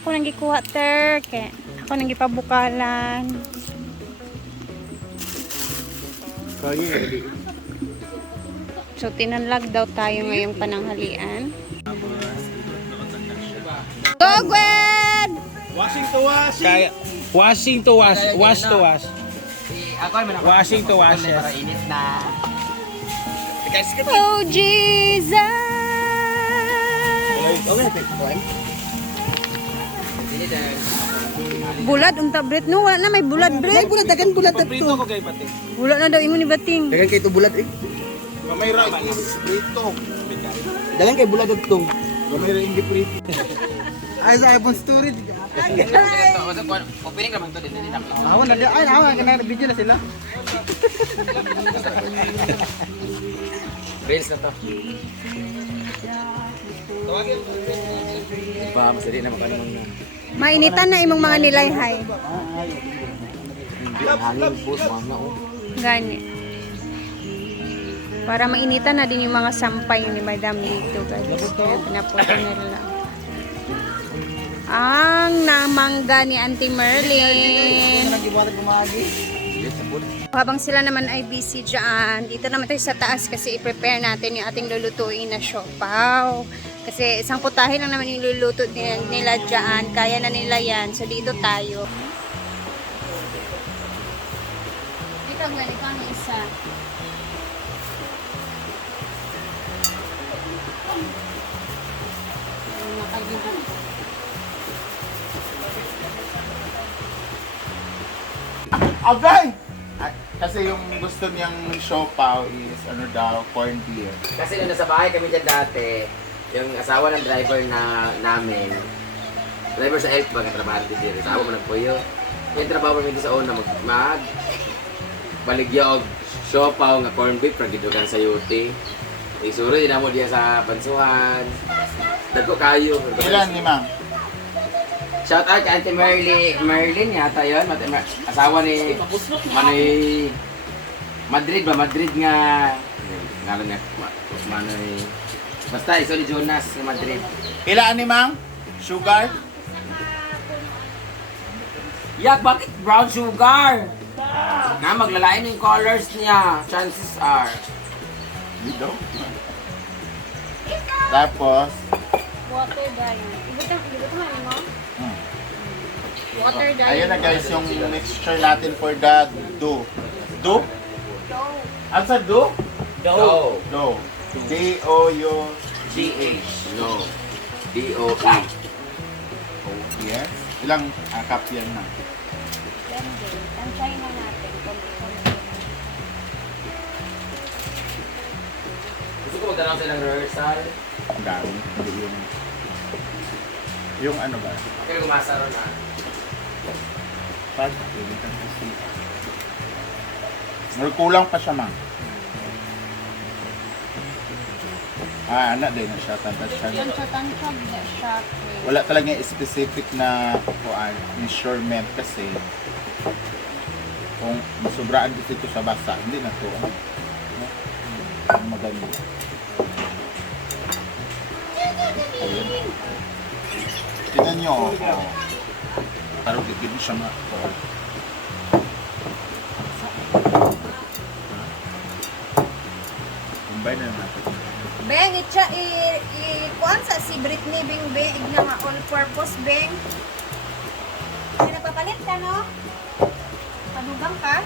Ako nang gikuha ter, kay ako nang gipabukalan. So tinanlag daw tayo ngayong pananghalian. Go Gwen! Washing to wash. Kaya, washing to wash. Wash to wash. Ako ay manakot. Washing to wash, yes. Para init na. Oh Jesus! Init na. Bulad ang tablet no, wala na may bulad Ay, bre. bulat, dagan bulat na Paprito to. ko kay pati. Wala na daw ingon ni Bating. Dagan kay ito bulat eh. Gamay ra is prito. Dagan kay bulat na to. Gamay ra hindi prito. Ay, sa iPhone storage. Opening naman to din. Awan na, ay, awan, kanina video na sila. Reels na to. Ba, masali na makanong na. Mainitan na imong mga nilayhay. Hangin po, mga o. Gani. Para mainitan na din yung mga sampay ni Madam dito guys. Kaya pinapoto nila lang. Ang namangga ni Auntie Merlin. Nag-iwala gumagi. Habang sila naman ay busy dyan, dito naman tayo sa taas kasi i-prepare natin yung ating lulutuin na siopaw. Kasi isang putahe lang naman yung luluto nila dyan. Kaya na nila yan. So dito tayo. Dito ang ganito ang isa. Agay! Kasi yung gusto niyang siopaw is ano daw, corned beef. Kasi nung nasa bahay kami dyan dati, yung asawa ng driver namin, driver sa Elk ba, trabaho dito. Asawa mo nagpuyo. Yung trabaho namin dito sa una, baligya og siopaw nga corned beef, pragidugan sa yuti. Isuro, din mo diya sa pansuhan. Dagko kayo. Ilan ni ma'am? Shout out kay Auntie Merlin yata yun. Asawa ni Madrid ba? Madrid nga ngalan niya. Basta iso ni Jonas sa Madrid. Ilan ni ma'am? Sugar? Yak, bakit brown sugar? Na maglalain yung colors niya. Chances are. Dito. Tapos, Water dye. Ibutang mo? Water dye. ayun na guys yung mixture natin for the dough. Dough? Ano sa dough? Dough. Dough. D-O-U-G-H. No. D-O-E. Yes. Ilang cup yan na? Tansyahin na natin. Gusto ko magtanong sa ng rehearsal. Ang dami. Yung ano ba? Okay, gumasa ron na. Pag, kulang pa siya, ma'am. Anak din na siya. Tanta siya. Tansya bila siya. Wala talaga specific na measurement kasi kung masubraan kasi ito sa basa, hindi na ito. Ang maganda. Ayun. Tingnan nyo. Oh. Parang gigil siya nga. Combine na natin. Beng, kuan sa si Britney Bing Beng, igna nga all-purpose Beng. May napapalit ka, no? Panugang ka?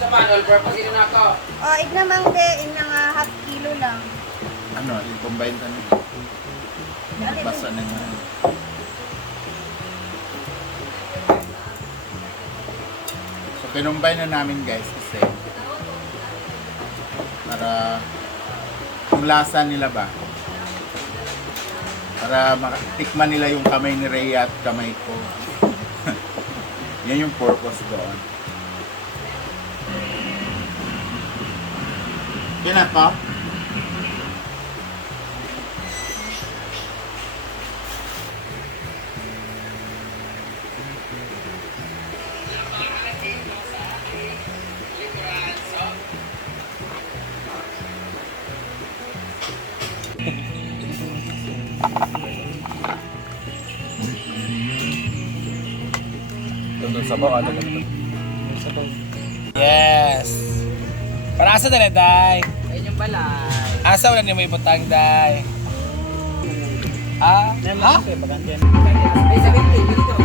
Sa manual purpose yun ako. O, igna mang be, igna nga half kilo lang. Ano, i-combine ka na. Basa na nga. So, kinumbine na namin guys kasi para yung lasa nila ba para makatikman nila yung kamay ni Rhea at kamay ko. Yan yung purpose doon. Yan na pa? Yes. Para asa na day? Ayun yung balay. Asa wala niyo may butang day? Ah? Ha? Ay, 70. Dito.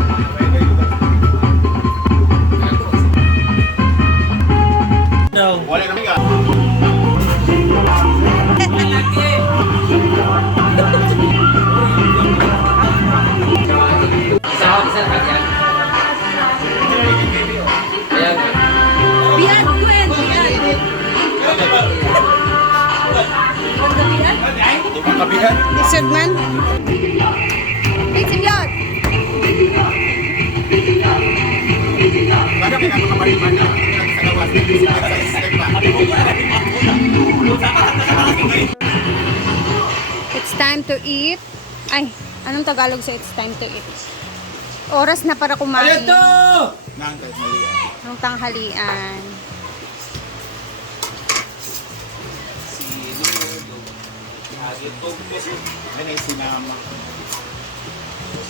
Wala kami ka. Isa na yan. Ayan. Bian, Gwen, Bian. Kabihan. Lisod man. Hey, Simyot. Baga kaya makapalipan na. Sa gawas. Sa step pa. It's time to eat. Ay, anong Tagalog sa it's time to eat? Oras na para kumain. Nang kahit mali. Ng tanghalian. Yan ay sinama.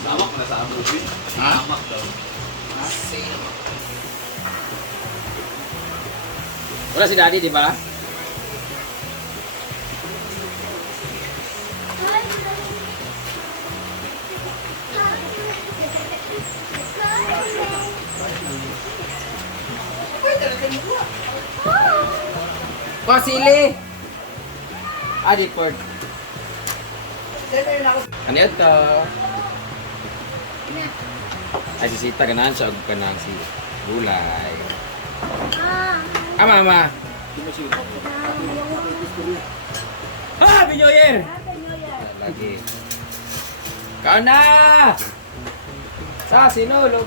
Lamak na sa amo. Ha? Lamak daw. Wala si Daddy, di ba? Pasili! Adiport. Ano yun to? Ay, sisita ka na siya. Huwag ka na si gulay. Ah, mama! Ah, Binyoyer! Lagi. Kaon na! Sa sinulog.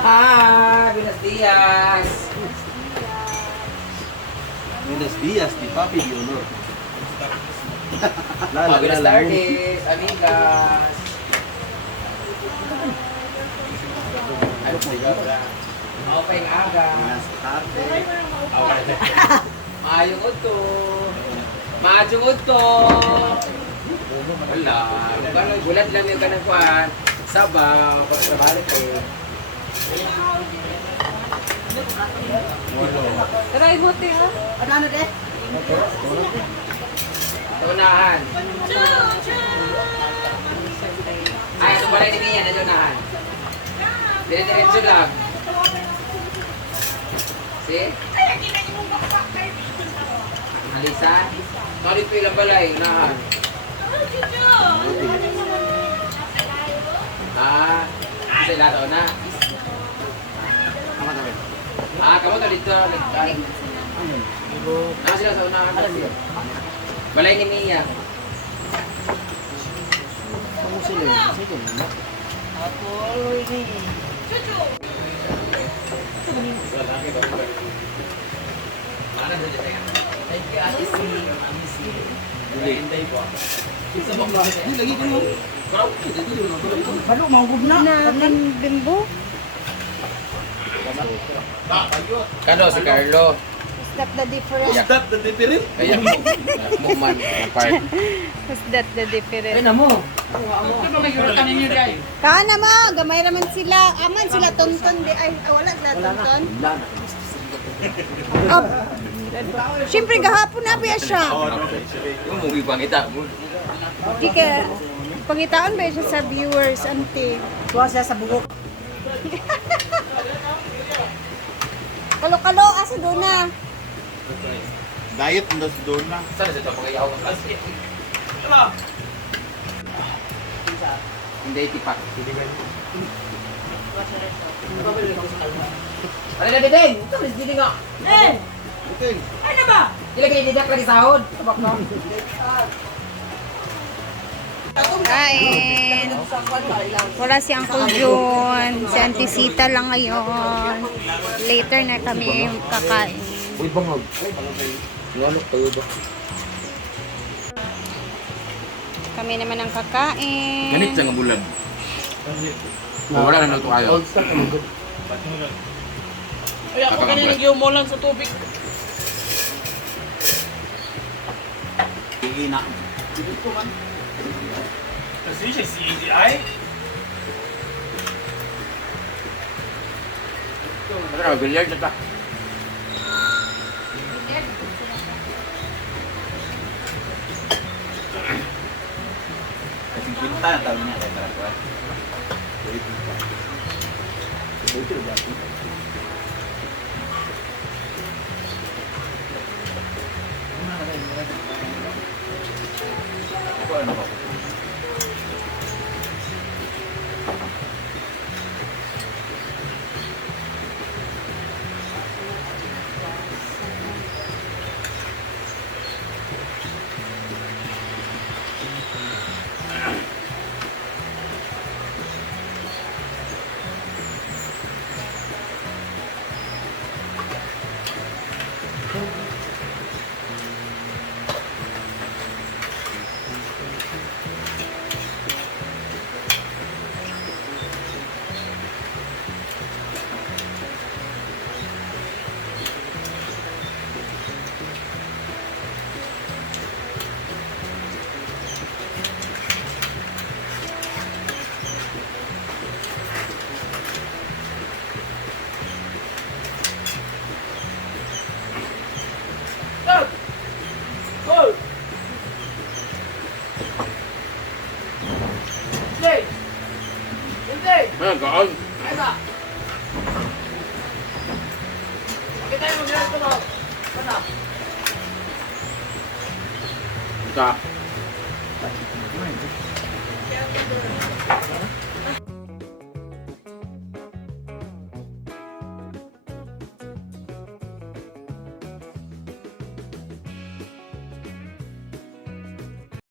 Ah, buenos días. Buenos días, di Papi di Honor. Buenas tardes, amigas. Ano po yun? Okay, aga. Maayong udto. Maayong udto. Wala. Gulat lang yung kanang kuhan. Sabaw. Pagkabalik eh. Try mo, te, ha? Ano, de? Unahan. Ay, ano pala yung niya na unahan? Dire-diretso lang. See? Alisa? Sorry po ilang balay, unahan. Ah, kasi lato na. Ah, kamu to dito. Ah, sila sa unahan. Balay ni Mia. Na, bimbo. Kano si Carlo. Stop the difference. Stop the different. Kaya mukman apart. What's that the difference? na mo. Kana mo, gamay naman sila. Aman sila tonton di ay wala sila tonton. Oh. Siyempre gahapon na ba siya? Yung movie pangita mo. Di ka pangitaan ba siya sa viewers ante? Tuwa siya sa bugok. Kalo-kalo asa doon na. Diet ang doon na. Saan sa tapong ayaw ng plastic? Hindi tipak. Ano na dideng? Ito mas dideng nga. Ano ba? Ilagay didak lagi sahod. Tabak no. Kain. Wala si Uncle John. Si Auntie Sita lang ngayon. Later na kami kakain. Uy, bangag. Ano tayo ba? Kami naman ang kakain. Ganit siya nga bulan. Wala na luto kayo. Old stock ano good. Ay, ako kanina nag-iumo lang sa tubig. Sige na. Kasi siya CDI. Ano na, billiard na ta. Kasi kita na tawag niya kaya tara ko. Ito ba? Ano ba? Ano, gaan? Kita.